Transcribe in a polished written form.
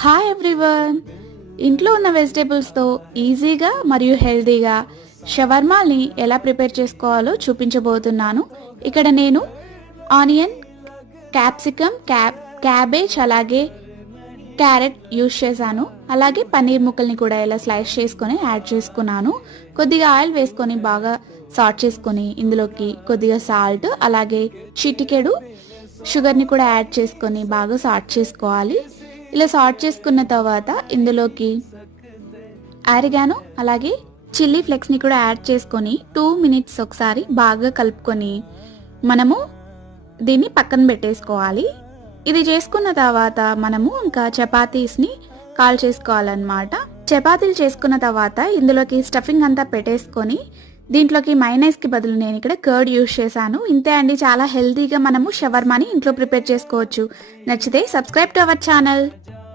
Hi everyone, ఇంట్లో ఉన్న వెజిటేబుల్స్తో ఈజీగా మరియు హెల్తీగా షవర్మాని ఎలా ప్రిపేర్ చేసుకోవాలో చూపించబోతున్నాను. ఇక్కడ నేను ఆనియన్, క్యాప్సికమ్, క్యాబేజ్ అలాగే క్యారెట్ యూస్ చేశాను. అలాగే పన్నీర్ ముక్కల్ని కూడా ఇలా స్లైస్ చేసుకొని యాడ్ చేసుకున్నాను. కొద్దిగా ఆయిల్ వేసుకొని బాగా సాట్ చేసుకొని ఇందులోకి కొద్దిగా సాల్ట్ అలాగే చిటికెడు షుగర్ని కూడా యాడ్ చేసుకొని బాగా సాట్ చేసుకోవాలి. ఇలా సాట్ చేసుకున్న తర్వాత ఇందులోకి ఆరిగానో అలాగే చిల్లీ ఫ్లేక్స్ని కూడా యాడ్ చేసుకొని 2 మినిట్స్ ఒకసారి బాగా కలుపుకొని మనము దీన్ని పక్కన పెట్టేసుకోవాలి. ఇది చేసుకున్న తర్వాత మనము ఇంకా చపాతీస్ని కాల్ చేసుకోవాలన్నమాట. చపాతీలు చేసుకున్న తర్వాత ఇందులోకి స్టఫింగ్ అంతా పెట్టేసుకొని దీంట్లోకి మైనైస్కి బదులు నేను ఇక్కడ కర్డ్ యూస్ చేశాను. ఇంతే అండి, చాలా హెల్తీగా మనము షవర్మాని ఇంట్లో ప్రిపేర్ చేసుకోవచ్చు. నచ్చితే సబ్స్క్రైబ్ టు అవర్ ఛానల్.